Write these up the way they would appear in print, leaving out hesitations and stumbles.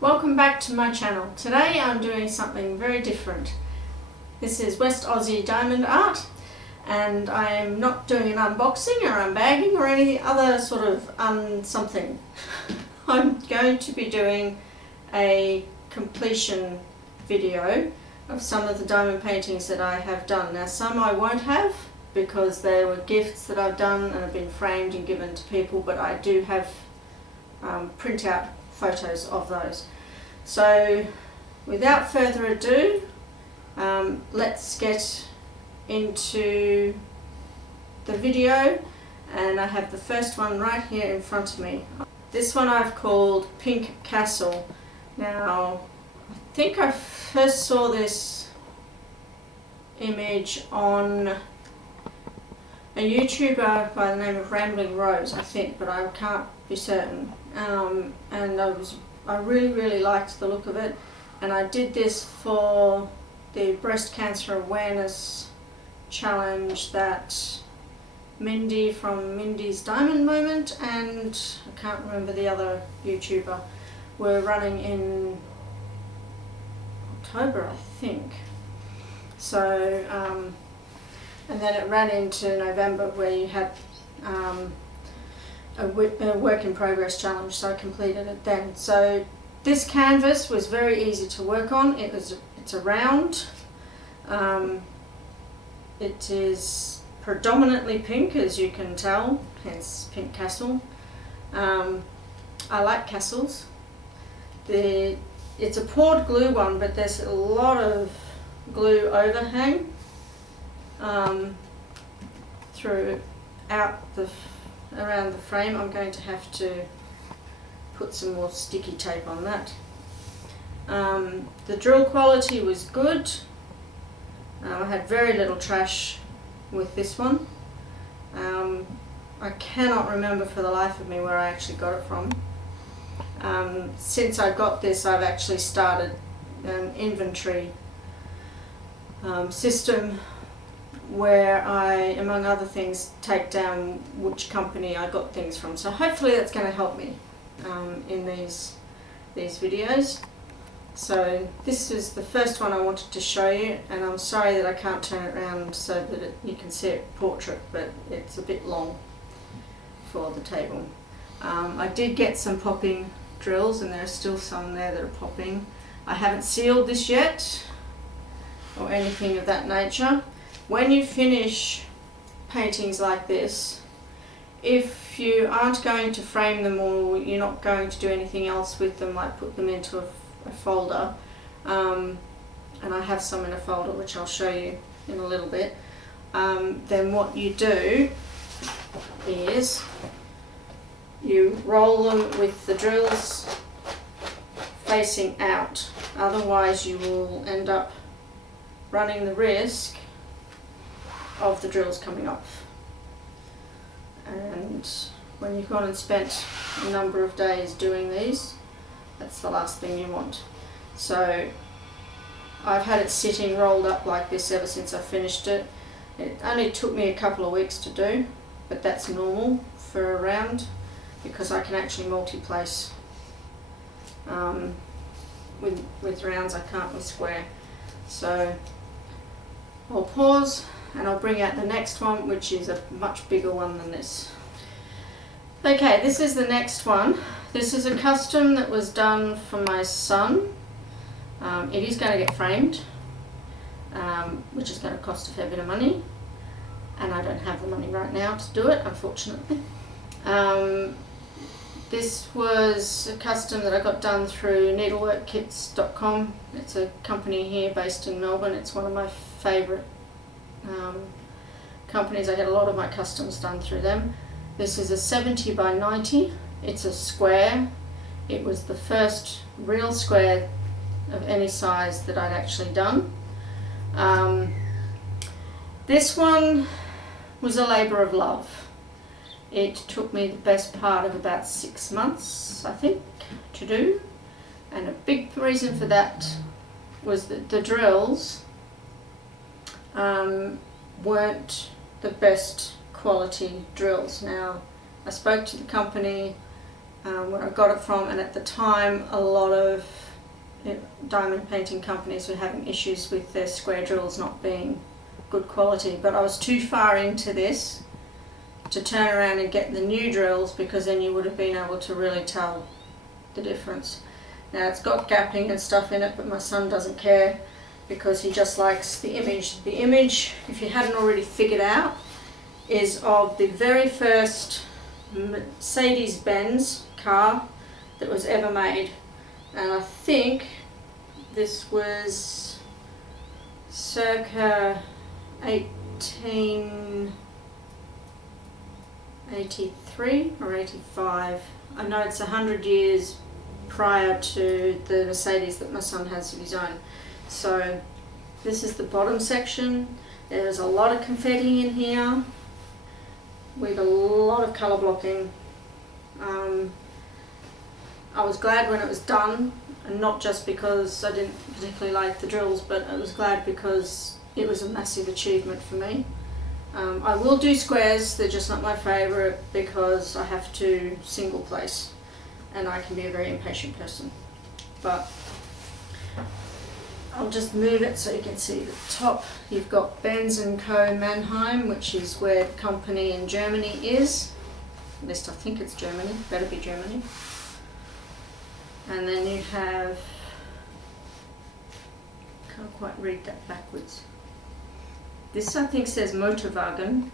Welcome back to my channel. Today I'm doing something very different. This is West Aussie diamond art, and I'm not doing an unboxing or unbagging or any other sort of something. I'm going to be doing a completion video of some of the diamond paintings that I have done. Now some I won't have because they were gifts that I've done and have been framed and given to people, but I do have print out photos of those. So without further ado, let's get into the video, and I have the first one right here in front of me. This one I've called Pink Castle. Now I think I first saw this image on a YouTuber by the name of Rambling Rose, I think, but I can't be certain. And I really liked the look of it, and I did this for the breast cancer awareness challenge that Mindy from Mindy's Diamond Moment and I can't remember the other YouTuber were running in October, I think. So and then it ran into November where you had a work in progress challenge, so I completed it then. So this canvas was very easy to work on. It's a round. It is predominantly pink, as you can tell, hence Pink Castle. I like castles. It's a poured glue one, but there's a lot of glue overhang around the frame. I'm going to have to put some more sticky tape on that. The drill quality was good. I had very little trash with this one. I cannot remember for the life of me where I actually got it from. Since I got this, I've actually started an inventory system where I, among other things, take down which company I got things from. So hopefully that's going to help me in these videos. So this is the first one I wanted to show you, and I'm sorry that I can't turn it around so that you can see it portrait, but it's a bit long for the table. I did get some popping drills, and there are still some there that are popping. I haven't sealed this yet or anything of that nature. When you finish paintings like this, if you aren't going to frame them or you're not going to do anything else with them, like put them into a folder, and I have some in a folder which I'll show you in a little bit, then what you do is you roll them with the drills facing out. Otherwise you will end up running the risk of the drills coming off, and when you've gone and spent a number of days doing these, that's the last thing you want. So I've had it sitting rolled up like this ever since I finished it. It only took me a couple of weeks to do, but that's normal for a round because I can actually multi-place with rounds. I can't with square. So I'll pause and I'll bring out the next one, which is a much bigger one than this. Okay, this is the next one. This is a custom that was done for my son. It is going to get framed, which is going to cost a fair bit of money, and I don't have the money right now to do it, unfortunately. This was a custom that I got done through needleworkkits.com. It's a company here based in Melbourne. It's one of my favourite companies. I get a lot of my customs done through them. This is a 70 by 90. It's a square. It was the first real square of any size that I'd actually done. This one was a labour of love. It took me the best part of about 6 months, I think, to do, and a big reason for that was that the drills weren't the best quality drills. Now, I spoke to the company where I got it from, and at the time a lot of diamond painting companies were having issues with their square drills not being good quality, but I was too far into this to turn around and get the new drills, because then you would have been able to really tell the difference. Now it's got gapping and stuff in it, but my son doesn't care because he just likes the image. The image, if you hadn't already figured out, is of the very first Mercedes-Benz car that was ever made, and I think this was circa 1883 or 85. I know it's 100 years prior to the Mercedes that my son has of his own. So this is the bottom section. There's a lot of confetti in here with a lot of colour blocking. I was glad when it was done, and not just because I didn't particularly like the drills, but I was glad because it was a massive achievement for me. I will do squares, they're just not my favourite because I have to single place and I can be a very impatient person. But I'll just move it so you can see the top. You've got Benz & Co. Mannheim, which is where the company in Germany is. At least I think it's Germany, better be Germany. And then you have, can't quite read that backwards. This I think says Motorwagen,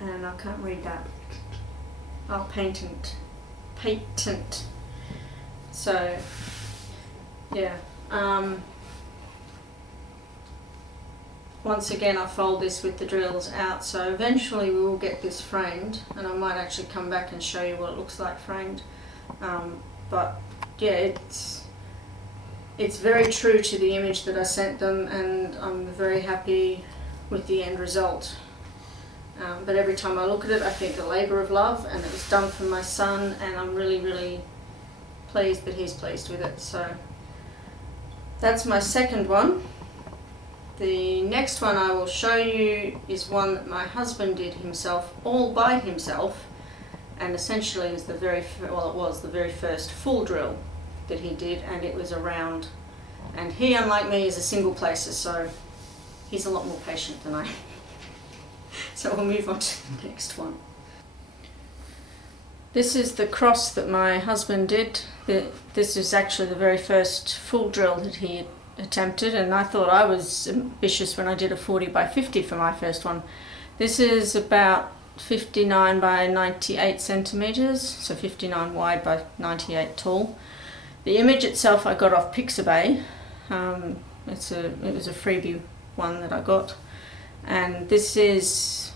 and I can't read that. Oh, patent. So, yeah. Once again I fold this with the drills out, so eventually we will get this framed, and I might actually come back and show you what it looks like framed. But yeah, it's very true to the image that I sent them, and I'm very happy with the end result. But every time I look at it I think a labour of love, and it was done for my son, and I'm really, really pleased that he's pleased with it. So that's my second one. The next one I will show you is one that my husband did himself, all by himself, and essentially was the very first full drill that he did, and it was a round. And he, unlike me, is a single placer, so he's a lot more patient than I am. So we'll move on to the next one. This is the cross that my husband did. This is actually the very first full drill that he attempted, and I thought I was ambitious when I did a 40 by 50 for my first one. This is about 59 by 98 centimeters, so 59 wide by 98 tall. The image itself I got off Pixabay. It was a freebie one that I got, and this is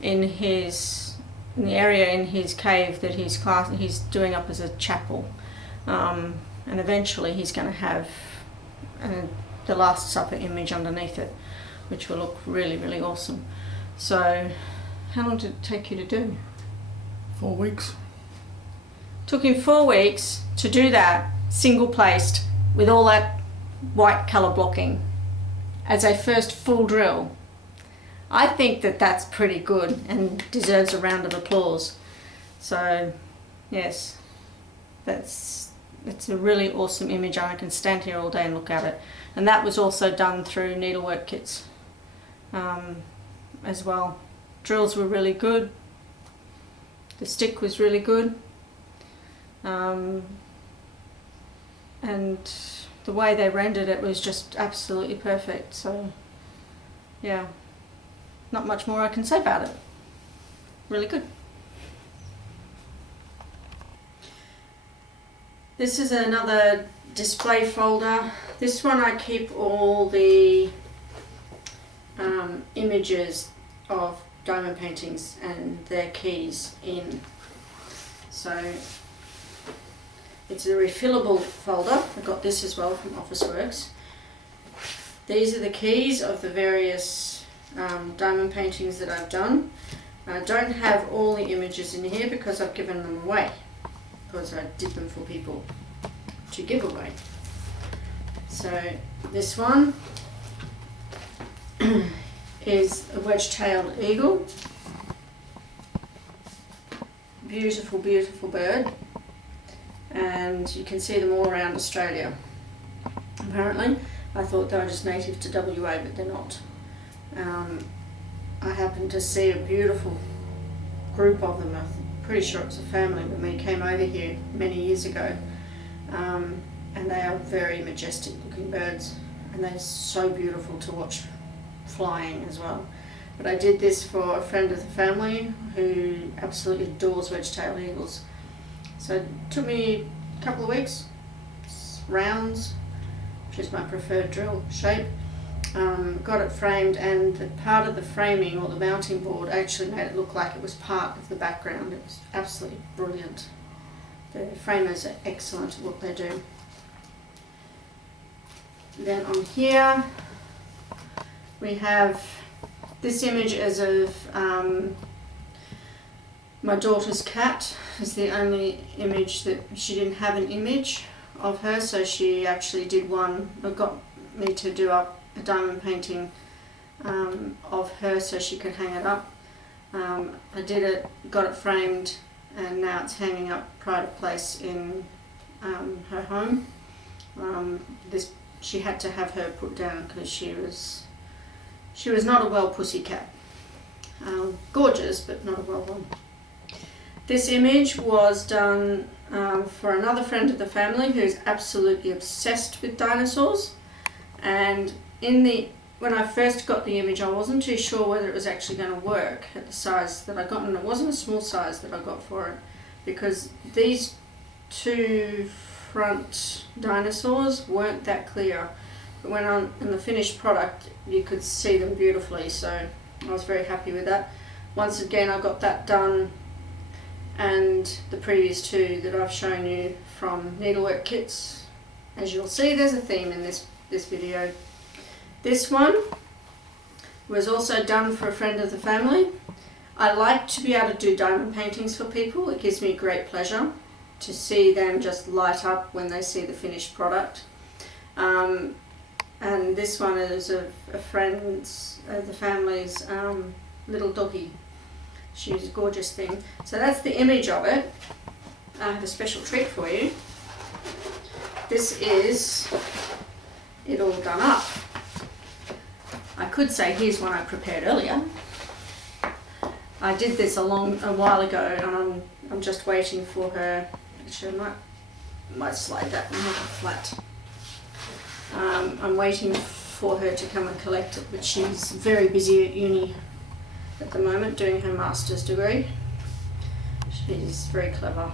in the area in his cave that he's doing up as a chapel, and eventually he's going to have the Last Supper image underneath it, which will look really, really awesome. So how long did it take you to do? 4 weeks. Took him 4 weeks to do that, single placed, with all that white colour blocking, as a first full drill. I think that that's pretty good and deserves a round of applause. So yes, it's a really awesome image. I can stand here all day and look at it. And that was also done through needlework kits as well. Drills were really good. The stick was really good. And the way they rendered it was just absolutely perfect. So yeah, not much more I can say about it. Really good. This is another display folder. This one I keep all the images of diamond paintings and their keys in. So it's a refillable folder. I got this as well from Officeworks. These are the keys of the various diamond paintings that I've done. I don't have all the images in here because I've given them away, because I did them for people to give away. So this one is a Wedge-Tailed Eagle. beautiful, beautiful bird, and you can see them all around Australia. Apparently, I thought they were just native to WA, but they're not. I happened to see a beautiful group of them. I'm pretty sure it's a family when we came over here many years ago, and they are very majestic looking birds, and they're so beautiful to watch flying as well. But I did this for a friend of the family who absolutely adores wedge-tailed eagles. So it took me a couple of weeks, rounds, which is my preferred drill shape. Got it framed, and the part of the framing or the mounting board actually made it look like it was part of the background. It was absolutely brilliant. The framers are excellent at what they do. Then on here we have this image as of my daughter's cat. Is the only image that she didn't have an image of her, so she actually did one, or got me to do up a diamond painting of her so she could hang it up. I did it, got it framed, and now it's hanging up pride of place in her home. She had to have her put down because she was not a well pussycat. Gorgeous, but not a well one. This image was done for another friend of the family who's absolutely obsessed with dinosaurs, and when I first got the image I wasn't too sure whether it was actually going to work at the size that I got, and it wasn't a small size that I got for it, because these two front dinosaurs weren't that clear, but when in the finished product you could see them beautifully, so I was very happy with that. Once again I got that done, and the previous two that I've shown you from needlework kits. As you'll see, there's a theme in this video. This one was also done for a friend of the family. I like to be able to do diamond paintings for people. It gives me great pleasure to see them just light up when they see the finished product. And this one is a friend's, the family's little doggy. She's a gorgeous thing. So that's the image of it. I have a special treat for you. This is it all done up. I could say here's one I prepared earlier. I did this a while ago, and I'm just waiting for her. Actually, I might slide that and make it flat. I'm waiting for her to come and collect it, but she's very busy at uni at the moment doing her master's degree. She's very clever.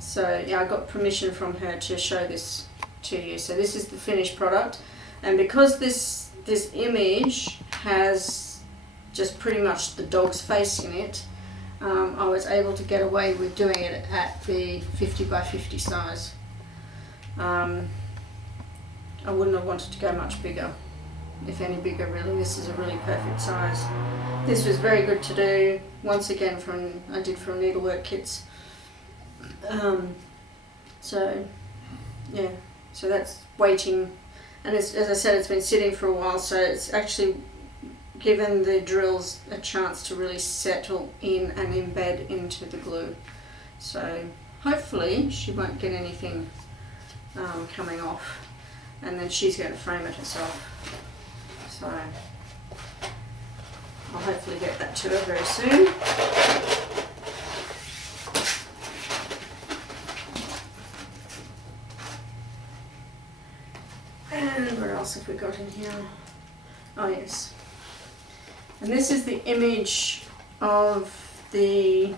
So yeah, I got permission from her to show this to you. So this is the finished product, and because this image has just pretty much the dog's face in it, I was able to get away with doing it at the 50 by 50 size. I wouldn't have wanted to go much bigger, if any bigger really. This is a really perfect size. This was very good to do, once again I did from needlework kits. So yeah, so that's waiting, and as I said, it's been sitting for a while, so it's actually given the drills a chance to really settle in and embed into the glue. So hopefully she won't get anything coming off, and then she's going to frame it herself. So I'll hopefully get that to her very soon. And what else have we got in here? Oh yes. And this is the image of the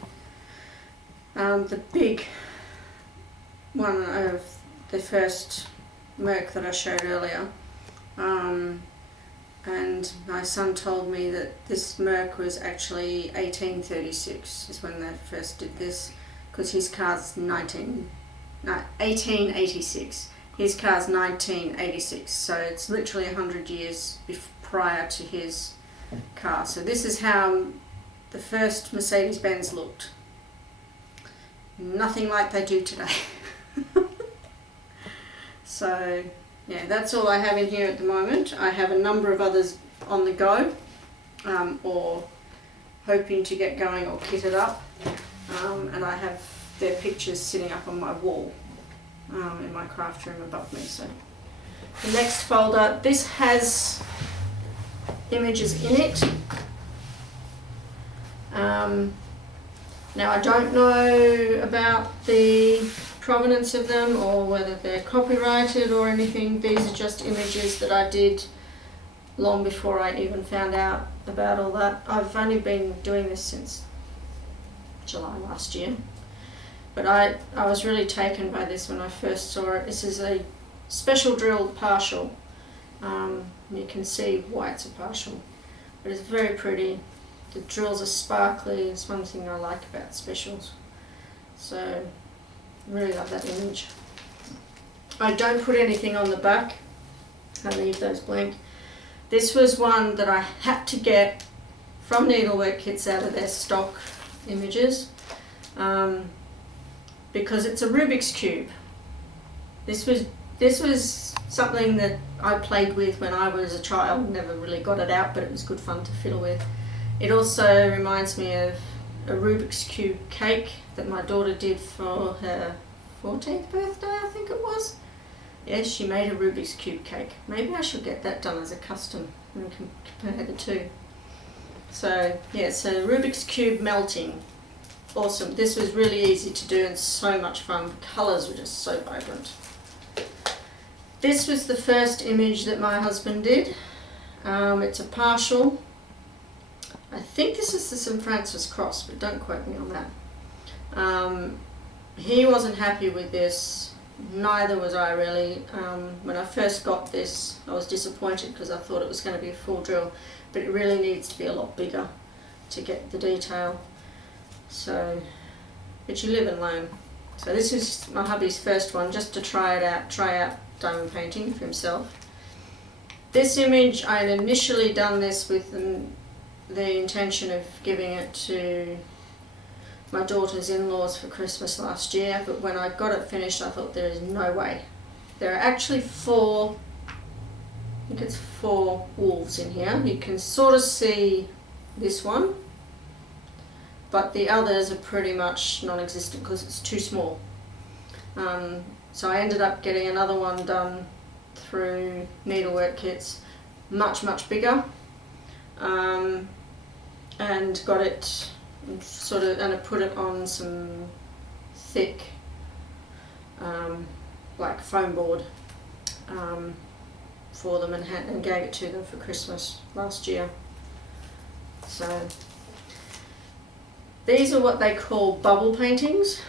big one of the first Merc that I showed earlier. And my son told me that this Merc was actually 1836 is when they first did this, because his car's 1886. His car's 1986, so it's literally 100 years prior to his car. So this is how the first Mercedes-Benz looked. Nothing like they do today. So yeah, that's all I have in here at the moment. I have a number of others on the go, or hoping to get going or kitted up, and I have their pictures sitting up on my wall in my craft room above me. So the next folder, this has images in it. Now I don't know about the provenance of them or whether they're copyrighted or anything. These are just images that I did long before I even found out about all that. I've only been doing this since July last year, but I was really taken by this when I first saw it. This is a special drilled partial. You can see why it's a partial, but it's very pretty. The drills are sparkly. It's one thing I like about specials. So really love that image. I don't put anything on the back. I leave those blank. This was one that I had to get from Needlework Kits out of their stock images, because it's a Rubik's Cube. This was something that I played with when I was a child. Never really got it out, but it was good fun to fiddle with. It also reminds me of a Rubik's Cube cake that my daughter did for her 14th birthday, I think it was. Yes, she made a Rubik's Cube cake. Maybe I should get that done as a custom and compare the two. So yeah, so Rubik's Cube melting. Awesome. This was really easy to do and so much fun. The colours were just so vibrant. This was the first image that my husband did. It's a partial. I think this is the St. Francis Cross, but don't quote me on that. He wasn't happy with this, neither was I really. When I first got this, I was disappointed because I thought it was going to be a full drill, but it really needs to be a lot bigger to get the detail. So, but you live and learn. So this is my hubby's first one, just to try out diamond painting for himself. This image, I had initially done this with the intention of giving it to my daughter's in-laws for Christmas last year, but when I got it finished I thought there is no way. There are actually four, I think it's 4 wolves in here. You can sort of see this one, but the others are pretty much non-existent because it's too small. So I ended up getting another one done through Needlework Kits, much bigger. And got it sort of, and I put it on some thick like foam board for them, and gave it to them for Christmas last year. So these are what they call bubble paintings,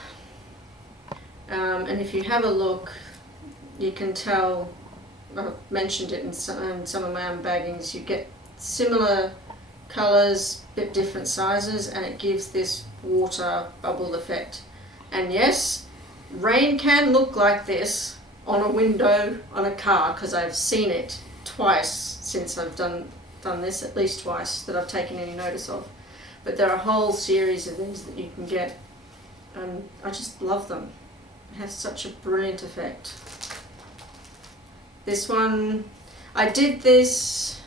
and if you have a look you can tell, I've mentioned it in some of my unbaggings, you get similar colours, bit different sizes, and it gives this water bubble effect. And yes, rain can look like this on a window on a car, because I've seen it twice since I've done this, at least twice that I've taken any notice of. But there are a whole series of these that you can get, and I just love them. It has such a brilliant effect. This one, I did this,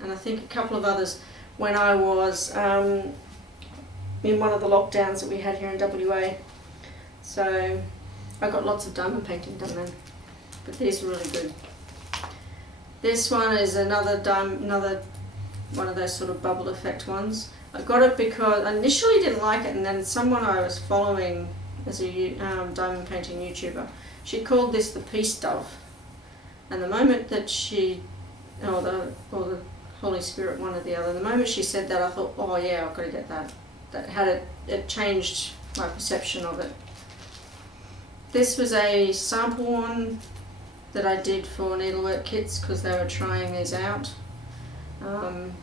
and I think a couple of others, when I was in one of the lockdowns that we had here in WA. So I got lots of diamond painting done then, but these were really good. This one is another one of those sort of bubble effect ones. I got it because I initially didn't like it, and then someone I was following as a diamond painting YouTuber, she called this the Peace Dove, and the moment that she, or the Holy Spirit, one or the other. The moment she said that, I thought, oh yeah, I've got to get that. That had it changed my perception of it. This was a sample one that I did for Needlework Kits because they were trying these out, and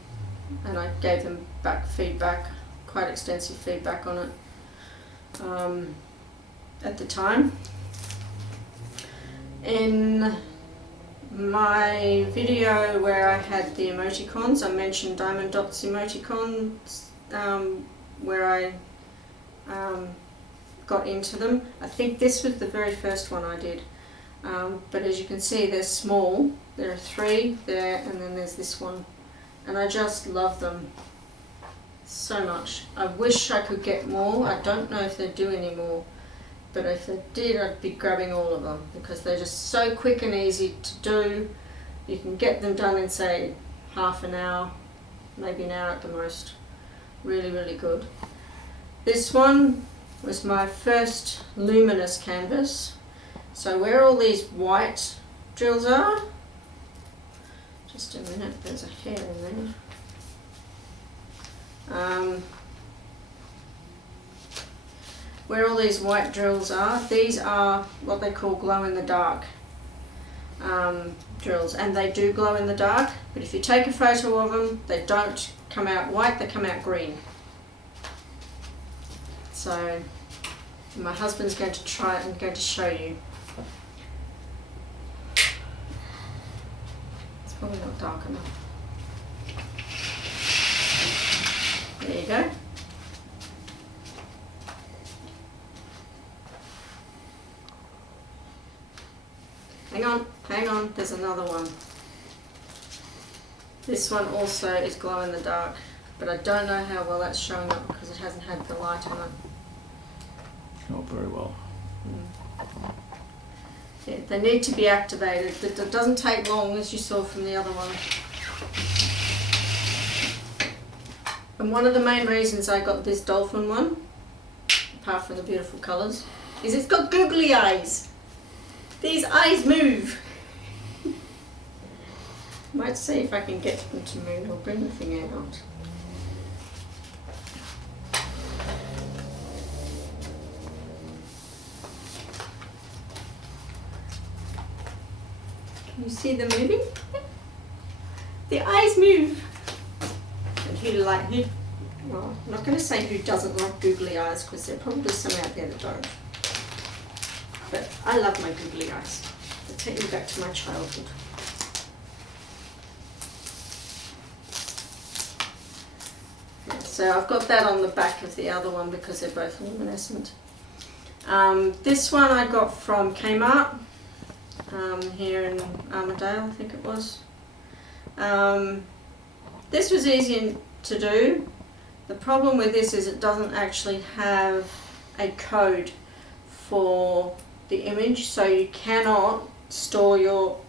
I gave them back feedback, quite extensive feedback on it at the time. In my video where I had the emoticons, I mentioned Diamond Dots emoticons, where I got into them. I think this was the very first one I did, but as you can see they're small. There are 3 there, and then there's this one, and I just love them. so much. I wish I could get more. I don't know if they do anymore, but if they did, I'd be grabbing all of them because they're just so quick and easy to do. You can get them done in, say, half an hour, maybe an hour at the most. Really, really good. This one was my first luminous canvas. So where all these white drills are, just a minute, there's a hair in there. Where all these white drills are, these are what they call glow in the dark drills, and they do glow in the dark, but if you take a photo of them, they don't come out white, they come out green. So my husband's going to try it and going to show you. It's probably not dark enough. There you go. Hang on, there's another one. This one also is glow in the dark, but I don't know how well that's showing up because it hasn't had the light on it. Not very well. Yeah, they need to be activated. It doesn't take long, as you saw from the other one. And one of the main reasons I got this dolphin one, apart from the beautiful colours, is it's got googly eyes. These eyes move. Might see if I can get them to move or bring the thing out. Can you see them moving? The eyes move. And well, I'm not going to say who doesn't like googly eyes because there are probably some out there that don't. But I love my googly eyes. They take me back to my childhood. So I've got that on the back of the other one because they're both luminescent. This one I got from Kmart here in Armadale, I think it was. This was easy to do. The problem with this is it doesn't actually have a code for the image, so you cannot store your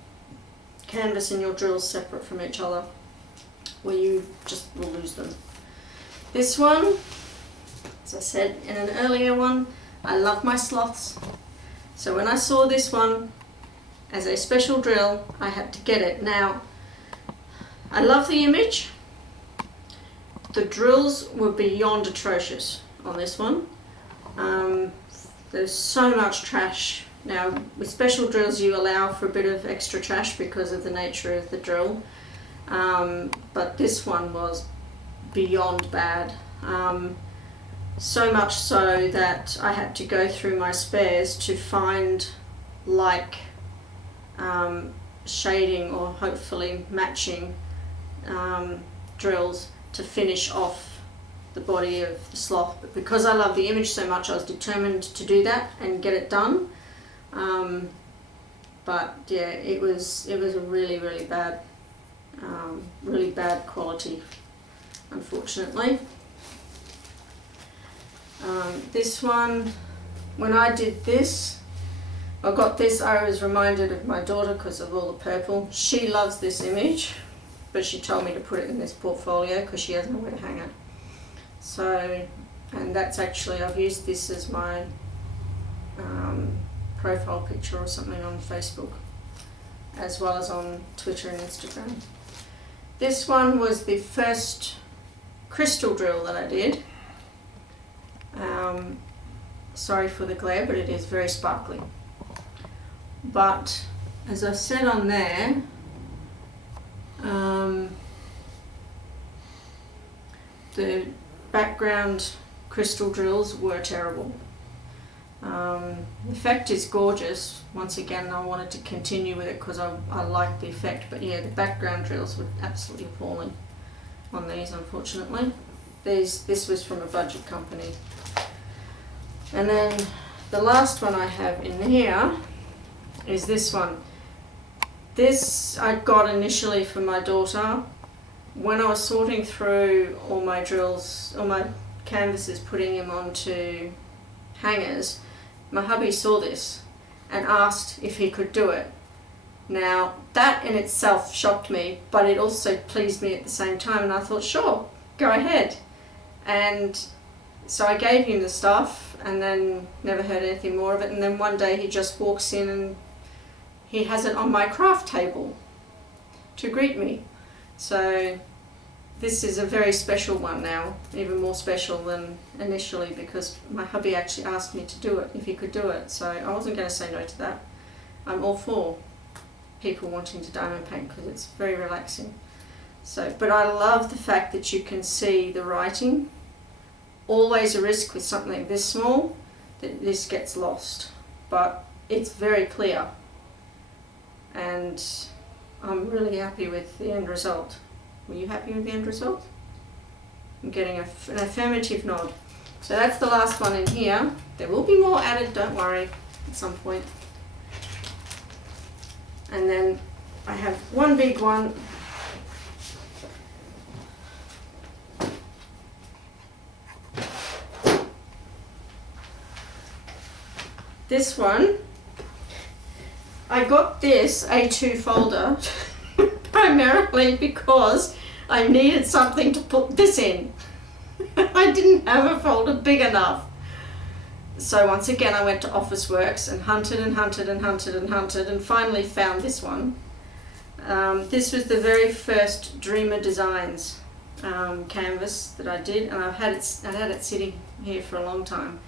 canvas and your drills separate from each other, where you just will lose them. This one, as I said in an earlier one, I love my sloths. So when I saw this one as a special drill, I had to get it. Now, I love the image. The drills were beyond atrocious on this one. There's so much trash. Now, with special drills you allow for a bit of extra trash because of the nature of the drill. But this one was beyond bad. So much so that I had to go through my spares to find like shading or hopefully matching drills to finish off the body of the sloth. But because I love the image so much, I was determined to do that and get it done. But yeah, it was a really bad quality, unfortunately. This one, when I did this, I got this, I was reminded of my daughter because of all the purple. She loves this image, but she told me to put it in this portfolio because she has nowhere to hang it. So, and that's actually, I've used this as my profile picture or something on Facebook, as well as on Twitter and Instagram. This one was the first crystal drill that I did. Sorry for the glare, but it is very sparkly. But as I said on there, the background crystal drills were terrible. The effect is gorgeous. Once again, I wanted to continue with it because I liked the effect, but yeah, the background drills were absolutely appalling on these, unfortunately. This was from a budget company. And then the last one I have in here is this one. This I got initially for my daughter, when I was sorting through all my drills, all my canvases, putting them onto hangers, my hubby saw this and asked if he could do it. Now, that in itself shocked me, but it also pleased me at the same time, and I thought, sure, go ahead. And so I gave him the stuff and then never heard anything more of it, and then one day he just walks in and he has it on my craft table to greet me. So this is a very special one now, even more special than initially, because my hubby actually asked me to do it, if he could do it, so I wasn't going to say no to that. I'm all for people wanting to diamond paint because it's very relaxing. So, but I love the fact that you can see the writing. Always a risk with something this small that this gets lost, but it's very clear, and I'm really happy with the end result. Were you happy with the end result? I'm getting an affirmative nod. So that's the last one in here. There will be more added, don't worry, at some point. And then I have one big one. This one, I got this A2 folder primarily because I needed something to put this in. I didn't have a folder big enough. So once again I went to Officeworks and hunted and hunted and hunted and hunted and finally found this one. This was the very first Dreamer Designs canvas that I did, and I'd had it sitting here for a long time.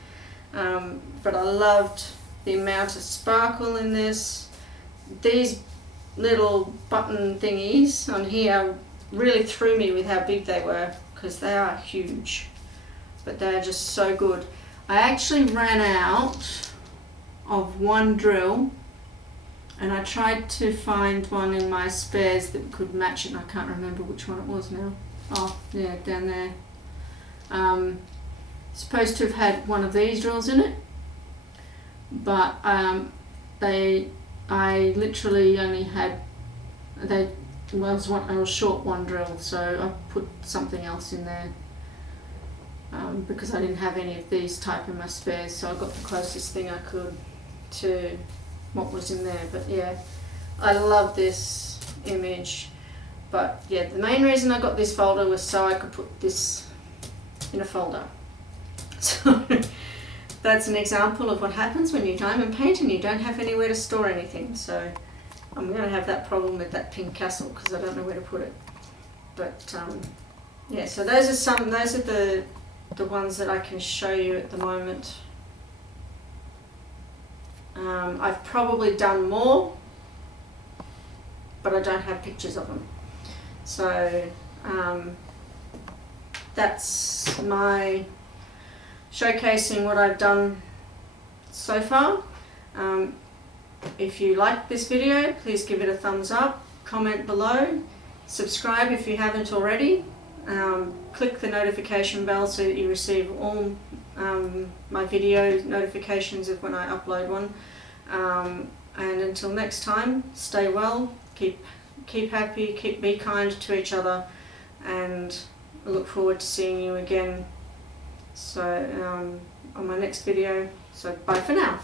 But I loved the amount of sparkle in this. These little button thingies on here really threw me with how big they were, because they are huge, but they're just so good. I actually ran out of one drill, and I tried to find one in my spares that could match it, and I can't remember which one it was now. Oh yeah, down there. Supposed to have had one of these drills in it, but I literally only had, I was short one drill, so I put something else in there because I didn't have any of these type in my spares, so I got the closest thing I could to what was in there. But yeah, I love this image. But yeah, the main reason I got this folder was so I could put this in a folder. So that's an example of what happens when you diamond paint and you don't have anywhere to store anything. So I'm going to have that problem with that pink castle because I don't know where to put it. But yeah, so those are the ones that I can show you at the moment. I've probably done more, but I don't have pictures of them. So that's my showcasing what I've done so far. If you like this video, please give it a thumbs up, comment below, subscribe if you haven't already, click the notification bell so that you receive all my video notifications of when I upload one. And until next time, stay well, keep happy, be kind to each other, and I look forward to seeing you again on my next video. So bye for now.